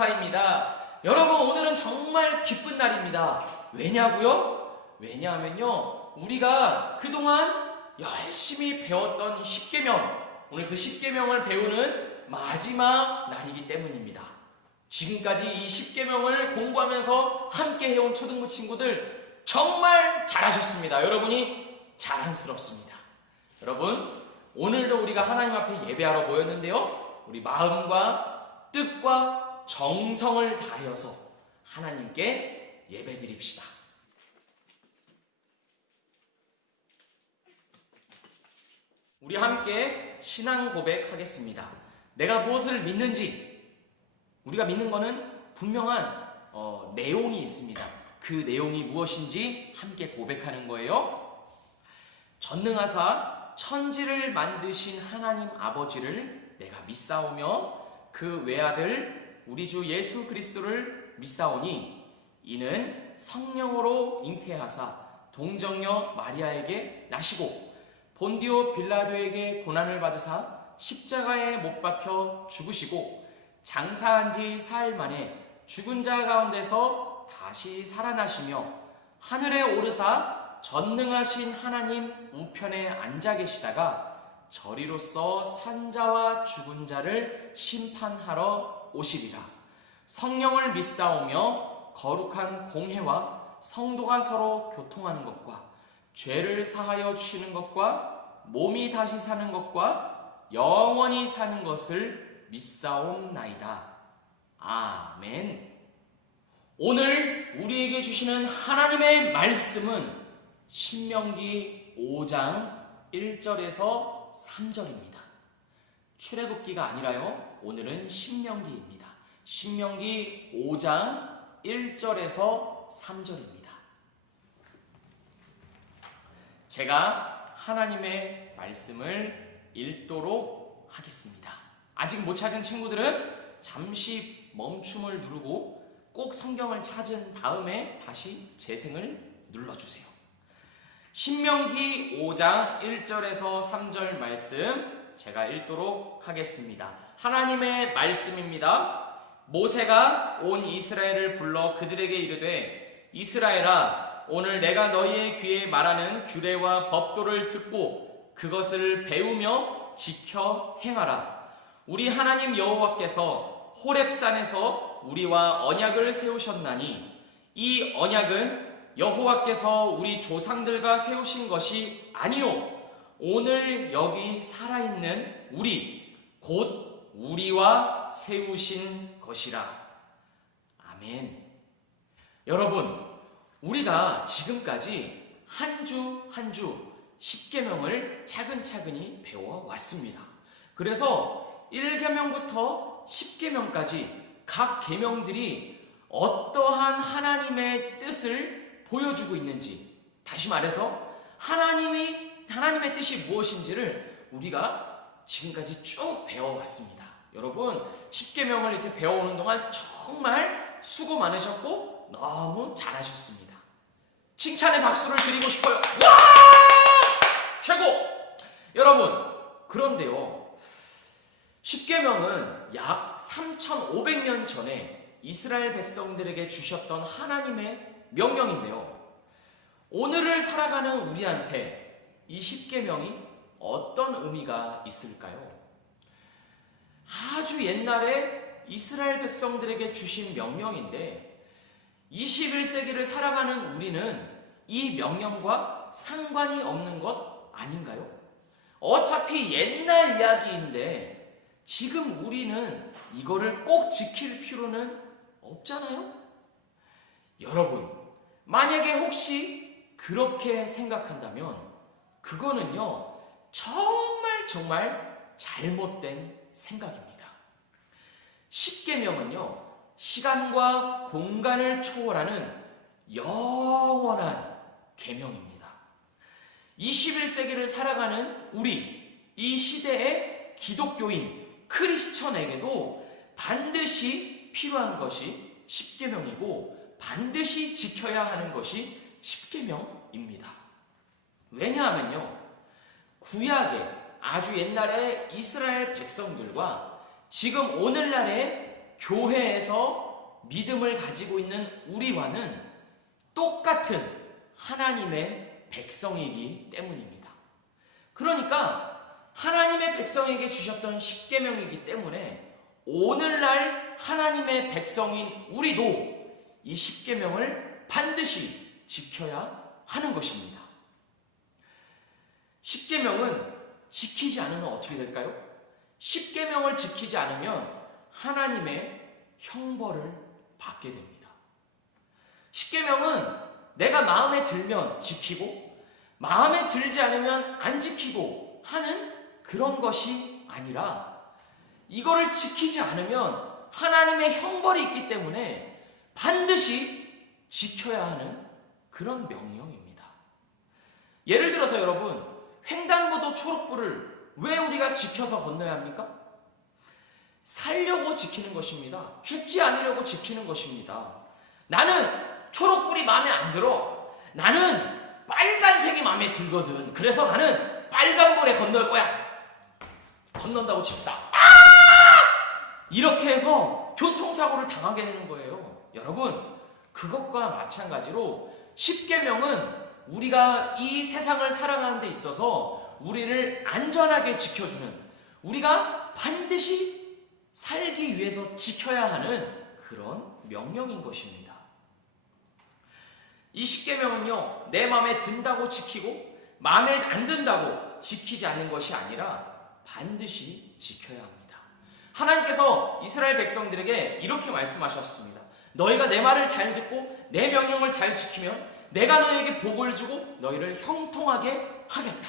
전도사입니다. 여러분, 오늘은 정말 기쁜 날입니다. 왜냐고요? 왜냐하면요, 우리가 그동안 열심히 배웠던 십계명, 오늘 그 십계명을 배우는 마지막 날이기 때문입니다. 지금까지 이 십계명을 공부하면서 함께 해온 초등부 친구들 정말 잘하셨습니다. 여러분이 자랑스럽습니다. 여러분, 오늘도 우리가 하나님 앞에 예배하러 모였는데요, 우리 마음과 뜻과 정성을 다하여서 하나님께 예배드립시다. 우리 함께 신앙 고백하겠습니다. 내가 무엇을 믿는지, 우리가 믿는 것은 분명한 내용이 있습니다. 그 내용이 무엇인지 함께 고백하는 거예요. 전능하사 천지를 만드신 하나님 아버지를 내가 믿사오며 그 외아들 우리 주 예수 그리스도를 믿사오니 이는 성령으로 잉태하사 동정녀 마리아에게 나시고 본디오 빌라도에게 고난을 받으사 십자가에 못 박혀 죽으시고 장사한 지 사흘 만에 죽은 자 가운데서 다시 살아나시며 하늘에 오르사 전능하신 하나님 우편에 앉아 계시다가 저리로서 산자와 죽은 자를 심판하러 오시리라. 성령을 믿사오며 거룩한 공회와 성도가 서로 교통하는 것과 죄를 사하여 주시는 것과 몸이 다시 사는 것과 영원히 사는 것을 믿사옵나이다. 아멘. 오늘 우리에게 주시는 하나님의 말씀은 신명기 5장 1절에서 3절입니다. 출애굽기가 아니라요, 오늘은 신명기입니다. 신명기 5장 1절에서 3절입니다. 제가 하나님의 말씀을 읽도록 하겠습니다. 아직 못 찾은 친구들은 잠시 멈춤을 누르고 꼭 성경을 찾은 다음에 다시 재생을 눌러주세요. 신명기 5장 1절에서 3절 말씀 제가 읽도록 하겠습니다. 하나님의 말씀입니다. 모세가 온 이스라엘을 불러 그들에게 이르되 이스라엘아, 오늘 내가 너희의 귀에 말하는 규례와 법도를 듣고 그것을 배우며 지켜 행하라. 우리 하나님 여호와께서 호렙산에서 우리와 언약을 세우셨나니 이 언약은 여호와께서 우리 조상들과 세우신 것이 아니요 오늘 여기 살아있는 우리 곧 우리와 세우신 것이라. 아멘. 여러분, 우리가 지금까지 한 주 한 주 십계명을 차근차근히 배워왔습니다. 그래서 1계명부터 10계명까지 각 계명들이 어떠한 하나님의 뜻을 보여주고 있는지, 다시 말해서 하나님의 뜻이 무엇인지를 우리가 지금까지 쭉 배워왔습니다. 여러분, 10계명을 이렇게 배워오는 동안 정말 수고 많으셨고 너무 잘하셨습니다. 칭찬의 박수를 드리고 싶어요. 와! 최고! 여러분, 그런데요, 십계명은 약 3,500년 전에 이스라엘 백성들에게 주셨던 하나님의 명령인데요, 오늘을 살아가는 우리한테 이 십계명이 어떤 의미가 있을까요? 아주 옛날에 이스라엘 백성들에게 주신 명령인데 21세기를 살아가는 우리는 이 명령과 상관이 없는 것 아닌가요? 어차피 옛날 이야기인데 지금 우리는 이거를 꼭 지킬 필요는 없잖아요? 여러분, 만약에 혹시 그렇게 생각한다면 그거는요, 정말 잘못된 생각입니다. 십계명은요, 시간과 공간을 초월하는 영원한 계명입니다. 21세기를 살아가는 우리, 이 시대의 기독교인, 크리스천에게도 반드시 필요한 것이 십계명이고 반드시 지켜야 하는 것이 십계명입니다. 왜냐하면요, 구약의 아주 옛날의 이스라엘 백성들과 지금 오늘날의 교회에서 믿음을 가지고 있는 우리와는 똑같은 하나님의 백성이기 때문입니다. 그러니까 하나님의 백성에게 주셨던 십계명이기 때문에 오늘날 하나님의 백성인 우리도 이 십계명을 반드시 지켜야 하는 것입니다. 십계명은 지키지 않으면 어떻게 될까요? 십계명을 지키지 않으면 하나님의 형벌을 받게 됩니다. 십계명은 내가 마음에 들면 지키고 마음에 들지 않으면 안 지키고 하는 그런 것이 아니라 이거를 지키지 않으면 하나님의 형벌이 있기 때문에 반드시 지켜야 하는 그런 명령입니다. 예를 들어서 여러분, 횡단보도 초록불을 왜 우리가 지켜서 건너야 합니까? 살려고 지키는 것입니다. 죽지 않으려고 지키는 것입니다. 나는 초록불이 마음에 안 들어. 나는 빨간색이 마음에 들거든. 그래서 나는 빨간불에 건널 거야. 건넌다고 칩시다. 이렇게 해서 교통사고를 당하게 되는 거예요. 여러분, 그것과 마찬가지로 십계명은 우리가 이 세상을 살아가는 데 있어서 우리를 안전하게 지켜주는, 우리가 반드시 살기 위해서 지켜야 하는 그런 명령인 것입니다. 이 십계명은요, 내 마음에 든다고 지키고 마음에 안 든다고 지키지 않는 것이 아니라 반드시 지켜야 합니다. 하나님께서 이스라엘 백성들에게 이렇게 말씀하셨습니다. 너희가 내 말을 잘 듣고 내 명령을 잘 지키면 내가 너희에게 복을 주고 너희를 형통하게 하겠다.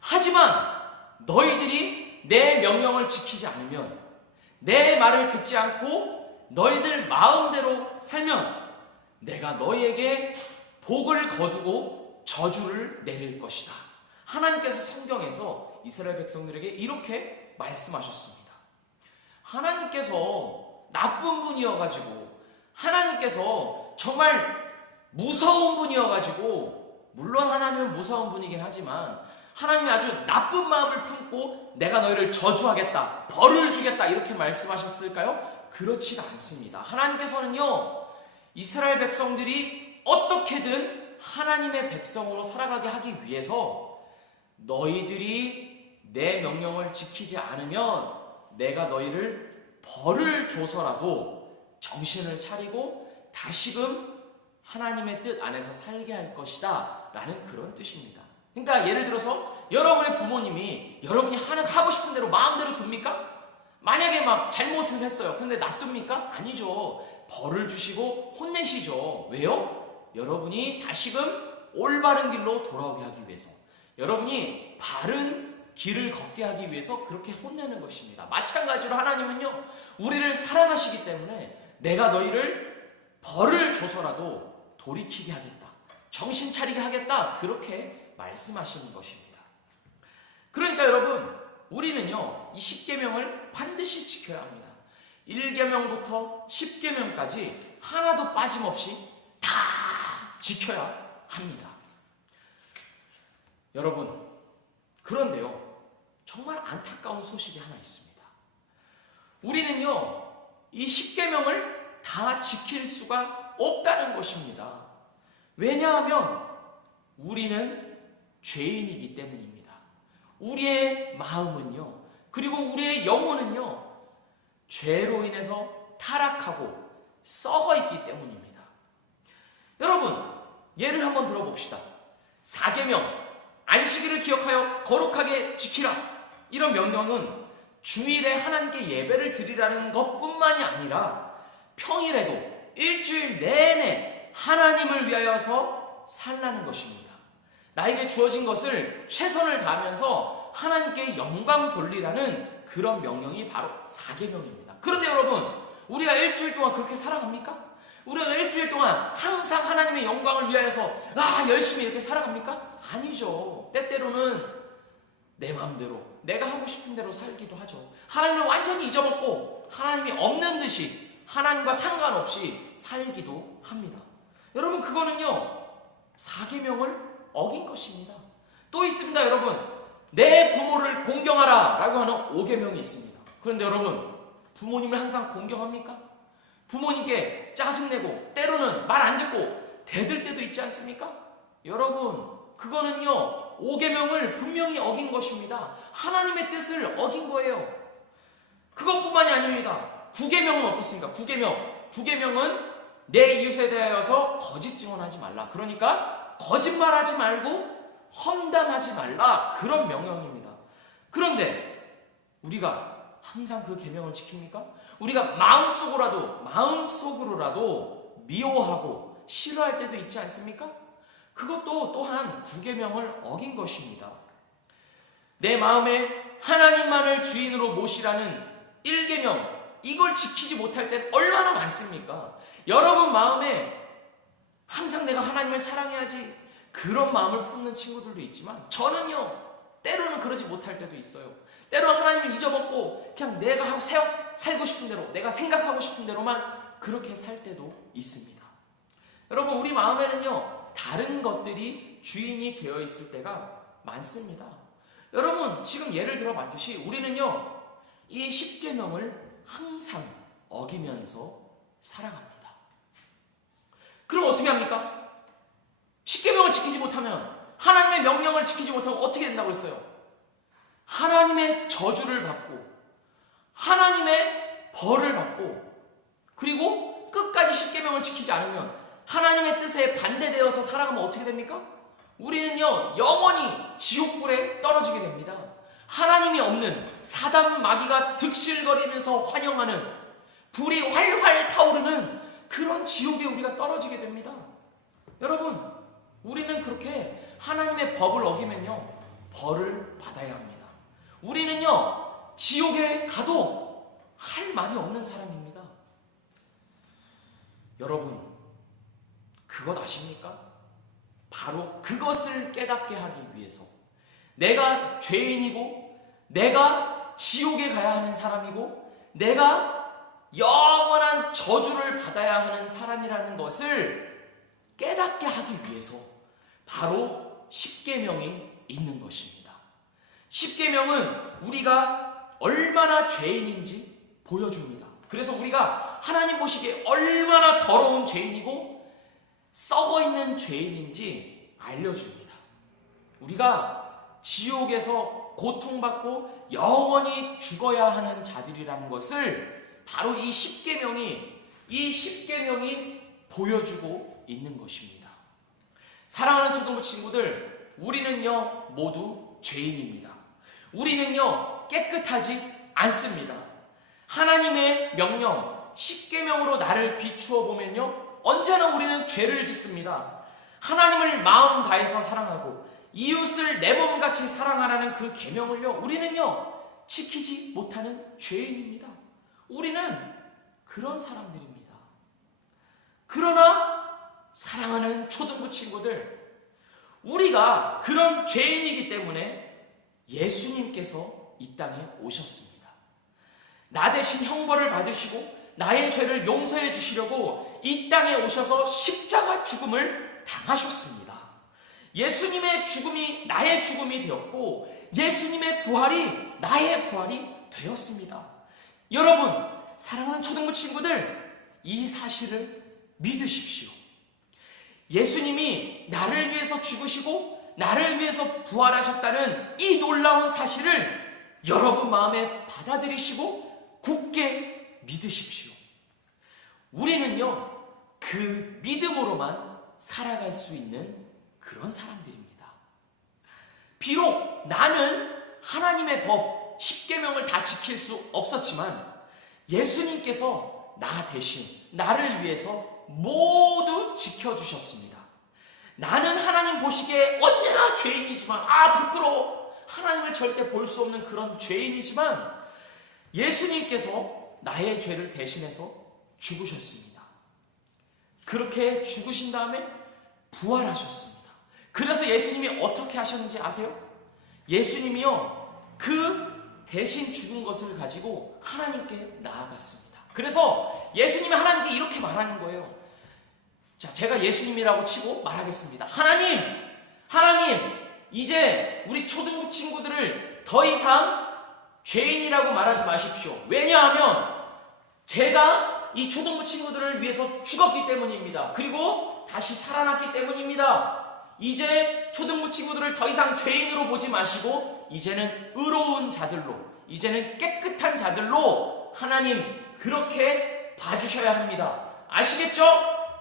하지만 너희들이 내 명령을 지키지 않으면, 내 말을 듣지 않고 너희들 마음대로 살면 내가 너희에게 복을 거두고 저주를 내릴 것이다. 하나님께서 성경에서 이스라엘 백성들에게 이렇게 말씀하셨습니다. 하나님께서 나쁜 분이어가지고, 하나님께서 정말 무서운 분이어가지고, 물론 하나님은 무서운 분이긴 하지만 하나님이 아주 나쁜 마음을 품고 내가 너희를 저주하겠다, 벌을 주겠다 이렇게 말씀하셨을까요? 그렇지가 않습니다. 하나님께서는요, 이스라엘 백성들이 어떻게든 하나님의 백성으로 살아가게 하기 위해서 너희들이 내 명령을 지키지 않으면 내가 너희를 벌을 줘서라도 정신을 차리고 다시금 하나님의 뜻 안에서 살게 할 것이다 라는 그런 뜻입니다. 그러니까 예를 들어서 여러분의 부모님이 여러분이 하고 싶은 대로 마음대로 둡니까? 만약에 막 잘못을 했어요. 근데 놔둡니까? 아니죠. 벌을 주시고 혼내시죠. 왜요? 여러분이 다시금 올바른 길로 돌아오게 하기 위해서, 여러분이 바른 길을 걷게 하기 위해서 그렇게 혼내는 것입니다. 마찬가지로 하나님은요, 우리를 사랑하시기 때문에 내가 너희를 벌을 줘서라도 돌이키게 하겠다, 정신 차리게 하겠다, 그렇게 말씀하시는 것입니다. 그러니까 여러분, 우리는요, 이 십계명을 반드시 지켜야 합니다. 1계명부터 10계명까지 하나도 빠짐없이 다 지켜야 합니다. 여러분, 그런데요, 정말 안타까운 소식이 하나 있습니다. 우리는요, 이 십계명을 다 지킬 수가 없다는 것입니다. 왜냐하면 우리는 죄인이기 때문입니다. 우리의 마음은요, 그리고 우리의 영혼은요, 죄로 인해서 타락하고 썩어 있기 때문입니다. 여러분, 예를 한번 들어봅시다. 4계명, 안식일을 기억하여 거룩하게 지키라, 이런 명령은 주일에 하나님께 예배를 드리라는 것뿐만이 아니라 평일에도 일주일 내내 하나님을 위하여서 살라는 것입니다. 나에게 주어진 것을 최선을 다하면서 하나님께 영광 돌리라는 그런 명령이 바로 4계명입니다. 그런데 여러분, 우리가 일주일 동안 그렇게 살아갑니까? 우리가 일주일 동안 항상 하나님의 영광을 위하여서 열심히 이렇게 살아갑니까? 아니죠. 때때로는 내 마음대로, 내가 하고 싶은 대로 살기도 하죠. 하나님을 완전히 잊어먹고 하나님이 없는 듯이 하나님과 상관없이 살기도 합니다. 여러분, 그거는요, 4계명을 어긴 것입니다. 또 있습니다. 여러분, 내 부모를 공경하라 라고 하는 5계명이 있습니다. 그런데 여러분, 부모님을 항상 공경합니까? 부모님께 짜증내고 때로는 말 안 듣고 대들 때도 있지 않습니까? 여러분, 그거는요 5계명을 분명히 어긴 것입니다. 하나님의 뜻을 어긴 거예요. 그것뿐만이 아닙니다. 9계명은 어떻습니까? 9계명은 내 이웃에 대하여서 거짓 증언하지 말라. 그러니까 거짓말하지 말고 험담하지 말라, 그런 명령입니다. 그런데 우리가 항상 그 계명을 지킵니까? 우리가 마음속으로라도 미워하고 싫어할 때도 있지 않습니까? 그것도 또한 9계명을 어긴 것입니다. 내 마음에 하나님만을 주인으로 모시라는 1계명, 이걸 지키지 못할 땐 얼마나 많습니까? 여러분 마음에 항상 내가 하나님을 사랑해야지, 그런 마음을 품는 친구들도 있지만 저는요 때로는 그러지 못할 때도 있어요. 때로는 하나님을 잊어먹고 그냥 내가 하고 살고 싶은 대로, 내가 생각하고 싶은 대로만 그렇게 살 때도 있습니다. 여러분, 우리 마음에는요 다른 것들이 주인이 되어 있을 때가 많습니다. 여러분, 지금 예를 들어 봤듯이 우리는요 이 10계명을 항상 어기면서 살아갑니다. 그럼 어떻게 합니까? 10계명을 지키지 못하면, 하나님의 명령을 지키지 못하면 어떻게 된다고 했어요? 하나님의 저주를 받고 하나님의 벌을 받고, 그리고 끝까지 10계명을 지키지 않으면 하나님의 뜻에 반대되어서 살아가면 어떻게 됩니까? 우리는요 영원히 지옥불에 떨어지게 됩니다. 하나님이 없는 사단 마귀가 득실거리면서 환영하는, 불이 활활 타오르는 그런 지옥에 우리가 떨어지게 됩니다. 여러분, 우리는 그렇게 하나님의 법을 어기면요 벌을 받아야 합니다. 우리는요 지옥에 가도 할 말이 없는 사람입니다. 여러분, 그것 아십니까? 바로 그것을 깨닫게 하기 위해서, 내가 죄인이고 내가 지옥에 가야 하는 사람이고 내가 영원한 저주를 받아야 하는 사람이라는 것을 깨닫게 하기 위해서 바로 10계명이 있는 것입니다. 10계명은 우리가 얼마나 죄인인지 보여줍니다. 그래서 우리가 하나님 보시기에 얼마나 더러운 죄인이고 썩어있는 죄인인지 알려줍니다. 우리가 지옥에서 고통받고 영원히 죽어야 하는 자들이라는 것을 바로 이 10계명이 보여주고 있는 것입니다. 사랑하는 초등부 친구들, 우리는요 모두 죄인입니다. 우리는요 깨끗하지 않습니다. 하나님의 명령 10계명으로 나를 비추어 보면요 언제나 우리는 죄를 짓습니다. 하나님을 마음 다해서 사랑하고 이웃을 내 몸같이 사랑하라는 그 계명을요 우리는요 지키지 못하는 죄인입니다. 우리는 그런 사람들입니다. 그러나 사랑하는 초등부 친구들, 우리가 그런 죄인이기 때문에 예수님께서 이 땅에 오셨습니다. 나 대신 형벌을 받으시고 나의 죄를 용서해 주시려고 이 땅에 오셔서 십자가 죽음을 당하셨습니다. 예수님의 죽음이 나의 죽음이 되었고 예수님의 부활이 나의 부활이 되었습니다. 여러분, 사랑하는 초등부 친구들, 이 사실을 믿으십시오. 예수님이 나를 위해서 죽으시고 나를 위해서 부활하셨다는 이 놀라운 사실을 여러분 마음에 받아들이시고 굳게 믿으십시오. 우리는요 그 믿음으로만 살아갈 수 있는 그런 사람들입니다. 비록 나는 하나님의 법 10계명을 다 지킬 수 없었지만 예수님께서 나 대신 나를 위해서 모두 지켜주셨습니다. 나는 하나님 보시기에 언제나 죄인이지만 부끄러워, 하나님을 절대 볼 수 없는 그런 죄인이지만 예수님께서 나의 죄를 대신해서 죽으셨습니다. 그렇게 죽으신 다음에 부활하셨습니다. 그래서 예수님이 어떻게 하셨는지 아세요? 예수님이요 그 대신 죽은 것을 가지고 하나님께 나아갔습니다. 그래서 예수님이 하나님께 이렇게 말하는 거예요. 자, 제가 예수님이라고 치고 말하겠습니다. 하나님, 이제 우리 초등부 친구들을 더 이상 죄인이라고 말하지 마십시오. 왜냐하면 제가 이 초등부 친구들을 위해서 죽었기 때문입니다. 그리고 다시 살아났기 때문입니다. 이제 초등부 친구들을 더 이상 죄인으로 보지 마시고 이제는 의로운 자들로, 이제는 깨끗한 자들로 하나님 그렇게 봐주셔야 합니다. 아시겠죠?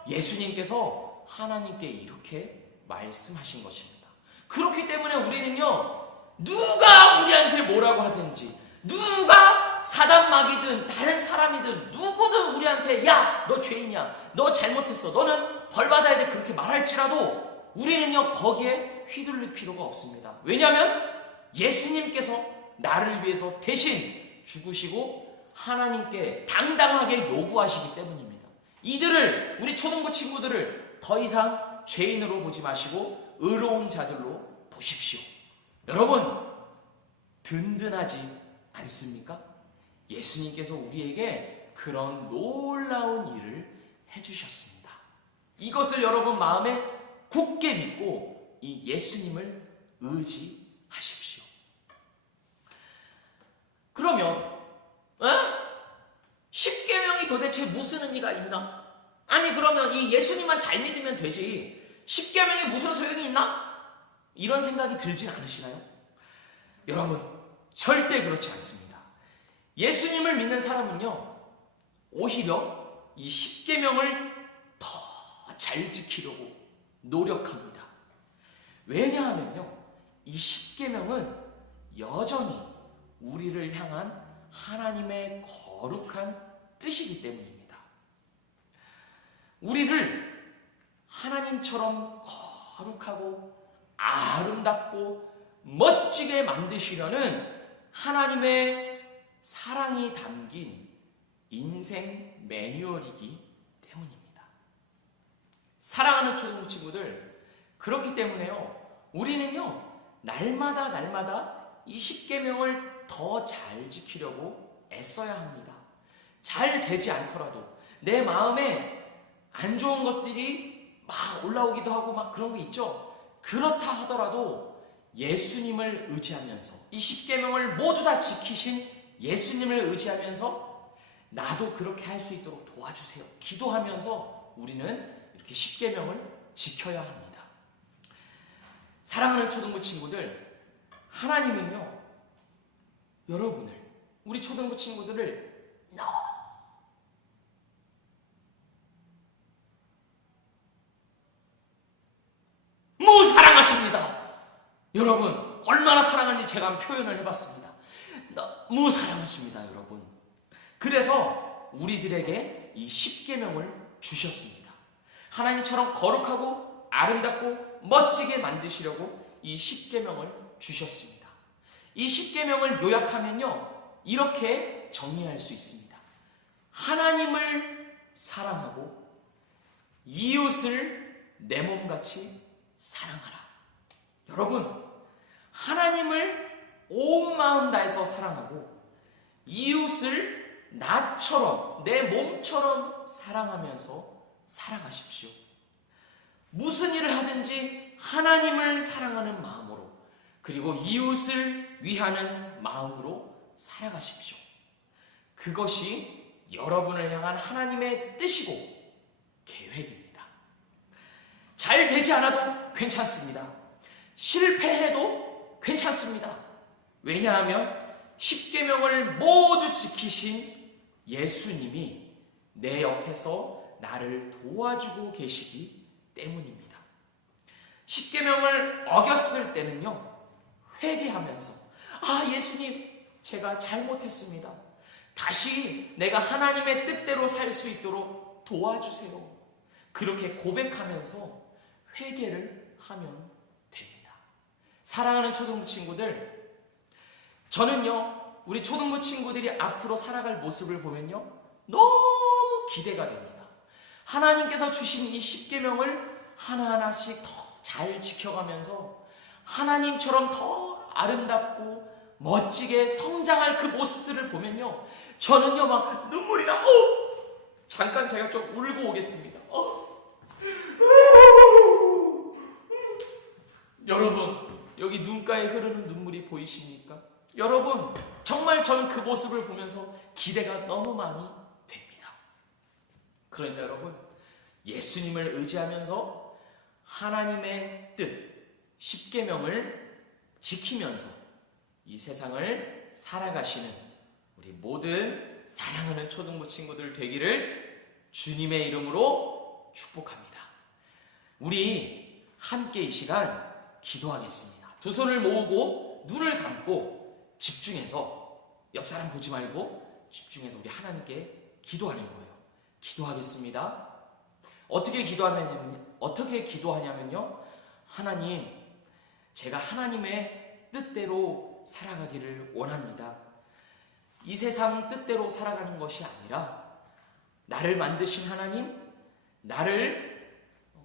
예수님께서 하나님께 이렇게 말씀하신 것입니다. 그렇기 때문에 우리는요, 누가 우리한테 뭐라고 하든지, 누가 사단마귀든 다른 사람이든 누구든 우리한테 야, 너 죄인이야, 너 잘못했어, 너는 벌 받아야 돼, 그렇게 말할지라도 우리는요 거기에 휘둘릴 필요가 없습니다. 왜냐하면 예수님께서 나를 위해서 대신 죽으시고 하나님께 당당하게 요구하시기 때문입니다. 이들을, 우리 초등부 친구들을 더 이상 죄인으로 보지 마시고 의로운 자들로 보십시오. 여러분, 든든하지 않습니까? 예수님께서 우리에게 그런 놀라운 일을 해주셨습니다. 이것을 여러분 마음에 굳게 믿고 이 예수님을 의지하십시오. 그러면 십계명이 도대체 무슨 의미가 있나? 아니 그러면 이 예수님만 잘 믿으면 되지 십계명이 무슨 소용이 있나? 이런 생각이 들진 않으시나요? 여러분, 절대 그렇지 않습니다. 예수님을 믿는 사람은요, 오히려 이 십계명을 더 잘 지키려고 노력합니다. 왜냐하면요, 이 십계명은 여전히 우리를 향한 하나님의 거룩한 뜻이기 때문입니다. 우리를 하나님처럼 거룩하고 아름답고 멋지게 만드시려는 하나님의 사랑이 담긴 인생 매뉴얼이기 때문입니다. 사랑하는 초등부 친구들, 그렇기 때문에요, 우리는요 날마다 이 십계명을 더 잘 지키려고 애써야 합니다. 잘 되지 않더라도 내 마음에 안 좋은 것들이 막 올라오기도 하고 막 그런 게 있죠. 그렇다 하더라도 예수님을 의지하면서, 이 십계명을 모두 다 지키신 예수님을 의지하면서 나도 그렇게 할 수 있도록 도와주세요. 기도하면서 우리는 이렇게 십계명을 지켜야 합니다. 사랑하는 초등부 친구들, 하나님은요 여러분을, 우리 초등부 친구들을 너무 사랑하십니다. 여러분, 얼마나 사랑하는지 제가 한번 표현을 해봤습니다. 너무 사랑하십니다, 여러분. 그래서 우리들에게 이 십계명을 주셨습니다. 하나님처럼 거룩하고 아름답고 멋지게 만드시려고 이 십계명을 주셨습니다. 이 십계명을 요약하면요, 이렇게 정리할 수 있습니다. 하나님을 사랑하고 이웃을 내 몸같이 사랑하라. 여러분, 하나님을 온 마음 다해서 사랑하고 이웃을 나처럼, 내 몸처럼 사랑하면서 살아가십시오. 무슨 일을 하든지 하나님을 사랑하는 마음으로, 그리고 이웃을 위하는 마음으로 살아가십시오. 그것이 여러분을 향한 하나님의 뜻이고 계획입니다. 잘 되지 않아도 괜찮습니다. 실패해도 괜찮습니다. 왜냐하면 십계명을 모두 지키신 예수님이 내 옆에서 나를 도와주고 계시기 때문입니다. 십계명을 어겼을 때는요, 회개하면서 예수님, 제가 잘못했습니다. 다시 내가 하나님의 뜻대로 살 수 있도록 도와주세요. 그렇게 고백하면서 회개를 하면 됩니다. 사랑하는 초등부 친구들, 저는요 우리 초등부 친구들이 앞으로 살아갈 모습을 보면요 너무 기대가 됩니다. 하나님께서 주신 이 십계명을 하나하나씩 더 잘 지켜가면서 하나님처럼 더 아름답고 멋지게 성장할 그 모습들을 보면요, 저는요 막 눈물이 나. 잠깐 제가 좀 울고 오겠습니다. 여러분, 여기 눈가에 흐르는 눈물이 보이십니까? 여러분, 정말 저는 그 모습을 보면서 기대가 너무 많이 됩니다. 그러니까 여러분, 예수님을 의지하면서 하나님의 뜻, 십계명을 지키면서 이 세상을 살아가시는 우리 모든 사랑하는 초등부 친구들 되기를 주님의 이름으로 축복합니다. 우리 함께 이 시간 기도하겠습니다. 두 손을 모으고 눈을 감고 집중해서, 옆 사람 보지 말고 집중해서 우리 하나님께 기도하는 거예요. 기도하겠습니다. 어떻게 기도하냐면요, 하나님, 제가 하나님의 뜻대로 살아가기를 원합니다. 이 세상 뜻대로 살아가는 것이 아니라 나를 만드신 하나님, 나를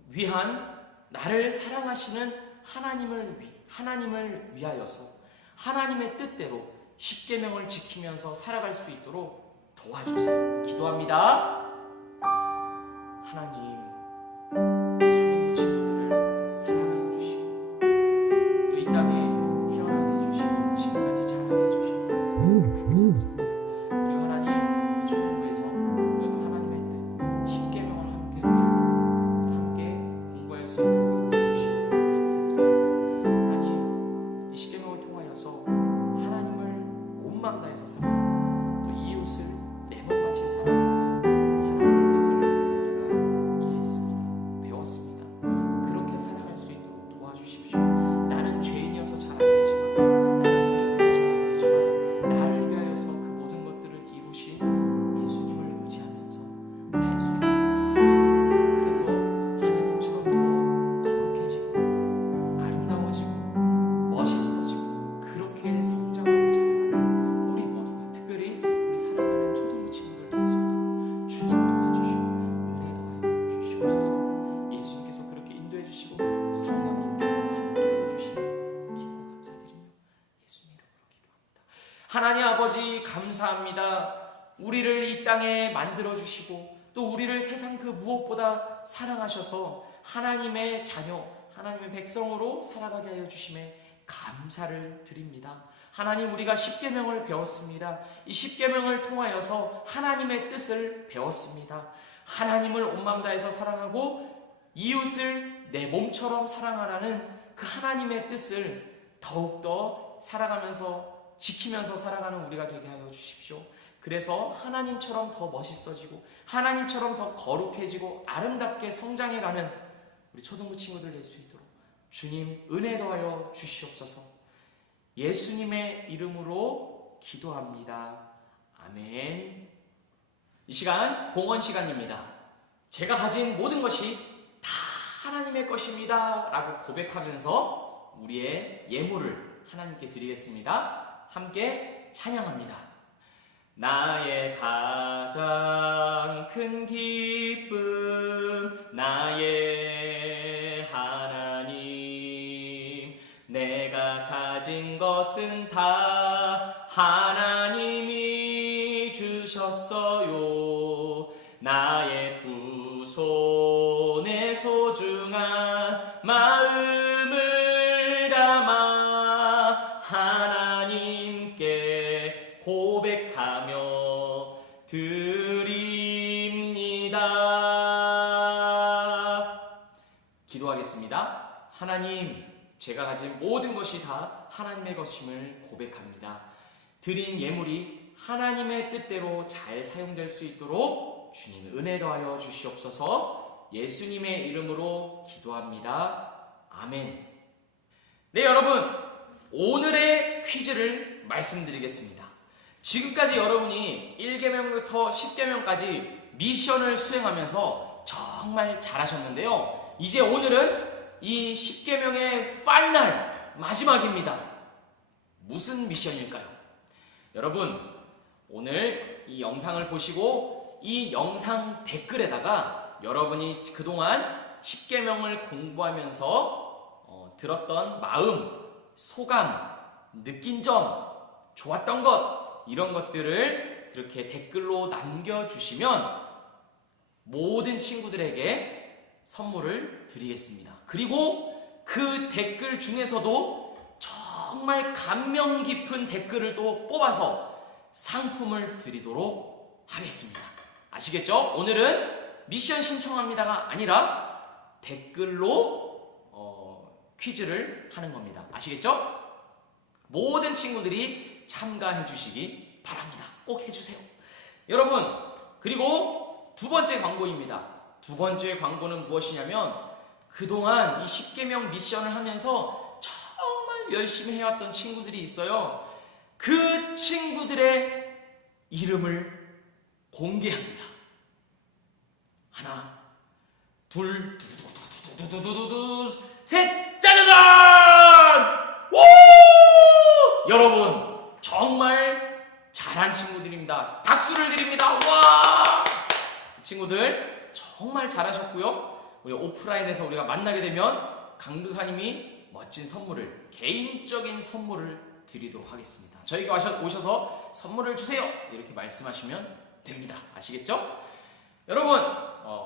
위한, 나를 사랑하시는 하나님을 위하여서 하나님의 뜻대로 십계명을 지키면서 살아갈 수 있도록 도와주세요. 기도합니다. 하나님, 초등부 친구들을 사랑해 주시고 또 이 땅에 태어나게 해주시고 지금까지 자라게 해주신 말씀 감사드립니다. 그리고 하나님, 이 초등부에서 우리도 하나님의 뜻, 십계명을 함께 배우고 또 함께 공부할 수 있도록 인도해 주시고 감사드립니다. 하나님, 이 십계명을 통하여서 하나님을 온 마음 다해서 살아가고 또 이웃을 내 몸같이 살아가는 하나님 아버지, 감사합니다. 우리를 이 땅에 만들어주시고 또 우리를 세상 그 무엇보다 사랑하셔서 하나님의 자녀, 하나님의 백성으로 살아가게 하여 주심에 감사를 드립니다. 하나님, 우리가 십계명을 배웠습니다. 이 십계명을 통하여서 하나님의 뜻을 배웠습니다. 하나님을 온 마음 다해서 사랑하고 이웃을 내 몸처럼 사랑하라는 그 하나님의 뜻을 더욱더 살아가면서 지키면서 살아가는 우리가 되게 하여 주십시오. 그래서 하나님처럼 더 멋있어지고 하나님처럼 더 거룩해지고 아름답게 성장해가는 우리 초등부 친구들 될 수 있도록 주님 은혜 더하여 주시옵소서. 예수님의 이름으로 기도합니다. 아멘. 이 시간 봉헌 시간입니다. 제가 가진 모든 것이 다 하나님의 것입니다 라고 고백하면서 우리의 예물을 하나님께 드리겠습니다. 함께 찬양합니다. 나의 가장 큰 기쁨, 나의 하나님, 내가 가진 것은 다 하나님이 주셨어요. 나의 두 손에 소중한 마음을 담아 하나님께 고백하며 드립니다. 기도하겠습니다. 하나님, 제가 가진 모든 것이 다 하나님의 것임을 고백합니다. 드린 예물이 하나님의 뜻대로 잘 사용될 수 있도록 주님 은혜 더하여 주시옵소서. 예수님의 이름으로 기도합니다. 아멘. 네, 여러분, 오늘의 퀴즈를 말씀드리겠습니다. 지금까지 여러분이 1계명부터 10계명까지 미션을 수행하면서 정말 잘하셨는데요. 이제 오늘은 이 10계명의 파이널, 마지막입니다. 무슨 미션일까요? 여러분, 오늘 이 영상을 보시고 이 영상 댓글에다가 여러분이 그동안 10계명을 공부하면서 들었던 마음, 소감, 느낀 점, 좋았던 것, 이런 것들을 그렇게 댓글로 남겨주시면 모든 친구들에게 선물을 드리겠습니다. 그리고 그 댓글 중에서도 정말 감명 깊은 댓글을 또 뽑아서 상품을 드리도록 하겠습니다. 아시겠죠? 오늘은 미션 신청합니다가 아니라 댓글로 퀴즈를 하는 겁니다. 아시겠죠? 모든 친구들이 참가해 주시기 바랍니다. 꼭 해주세요. 여러분, 그리고 두 번째 광고입니다. 두 번째 광고는 무엇이냐면 그동안 이 10계명 미션을 하면서 정말 열심히 해왔던 친구들이 있어요. 그 친구들의 이름을 공개합니다. 하나, 둘, 두두두두두두, 셋, 짜자잔! 오! 여러분, 정말 잘한 친구들입니다. 박수를 드립니다. 와! 친구들 정말 잘하셨고요. 우리 오프라인에서 우리가 만나게 되면 강도사님이 멋진 선물을, 개인적인 선물을 드리도록 하겠습니다. 저희가 오셔서 선물을 주세요. 이렇게 말씀하시면 됩니다. 아시겠죠? 여러분,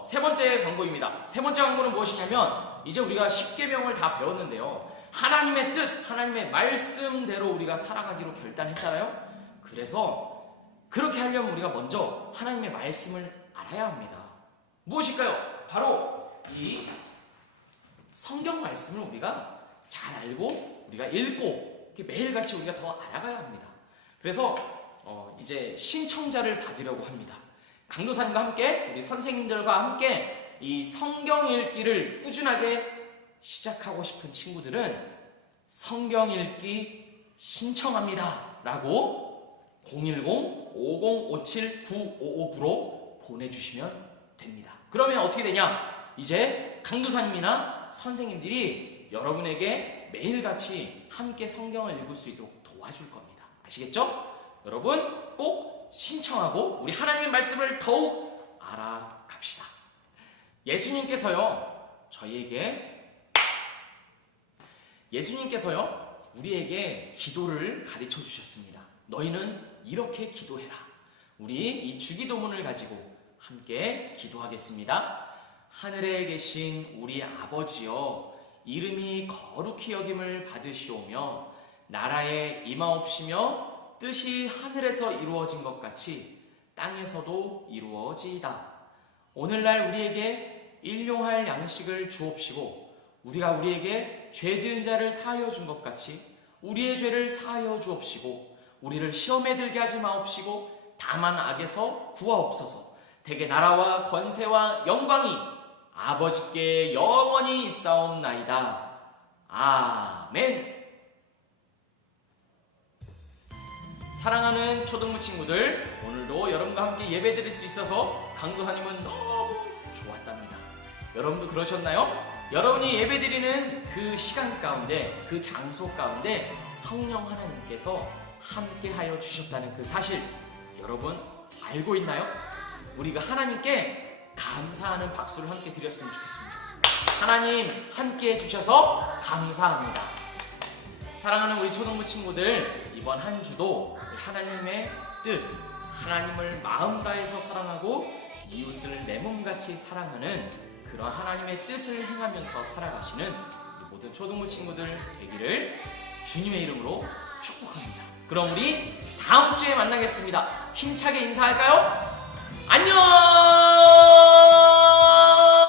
세 번째 광고입니다. 세 번째 광고는 무엇이냐면 이제 우리가 10계명을 다 배웠는데요. 하나님의 뜻, 하나님의 말씀대로 우리가 살아가기로 결단했잖아요. 그래서 그렇게 하려면 우리가 먼저 하나님의 말씀을 알아야 합니다. 무엇일까요? 바로 이 성경 말씀을 우리가 잘 알고 우리가 읽고 이렇게 매일같이 우리가 더 알아가야 합니다. 그래서 이제 신청자를 받으려고 합니다. 강도사님과 함께 우리 선생님들과 함께 이 성경 읽기를 꾸준하게 시작하고 싶은 친구들은 성경 읽기 신청합니다 라고 010-5057-9559로 보내주시면 됩니다. 그러면 어떻게 되냐? 이제 강도사님이나 선생님들이 여러분에게 매일같이 함께 성경을 읽을 수 있도록 도와줄 겁니다. 아시겠죠? 여러분 꼭 신청하고 우리 하나님의 말씀을 더욱 알아갑시다. 예수님께서요 우리에게 기도를 가르쳐 주셨습니다. 너희는 이렇게 기도해라. 우리 이 주기도문을 가지고 함께 기도하겠습니다. 하늘에 계신 우리 아버지여, 이름이 거룩히 여김을 받으시오며 나라에 임하옵시며 뜻이 하늘에서 이루어진 것 같이 땅에서도 이루어지이다. 오늘날 우리에게 일용할 양식을 주옵시고 우리가 우리에게 죄 지은 자를 사하여 준 것 같이 우리의 죄를 사하여 주옵시고 우리를 시험에 들게 하지 마옵시고 다만 악에서 구하옵소서. 대개 나라와 권세와 영광이 아버지께 영원히 있사옵나이다. 아멘. 사랑하는 초등부 친구들, 오늘도 여러분과 함께 예배 드릴 수 있어서 강도사님은 너무 좋았답니다. 여러분도 그러셨나요? 여러분이 예배 드리는 그 시간 가운데, 그 장소 가운데 성령 하나님께서 함께 하여 주셨다는 그 사실 여러분 알고 있나요? 우리가 하나님께 감사하는 박수를 함께 드렸으면 좋겠습니다. 하나님 함께 해주셔서 감사합니다. 사랑하는 우리 초등부 친구들, 이번 한 주도 하나님의 뜻, 하나님을 마음 다해서 사랑하고 이웃을 내 몸같이 사랑하는 그런 하나님의 뜻을 행하면서 살아가시는 모든 초등부 친구들 되기를 주님의 이름으로 축복합니다. 그럼 우리 다음 주에 만나겠습니다. 힘차게 인사할까요? 안녕!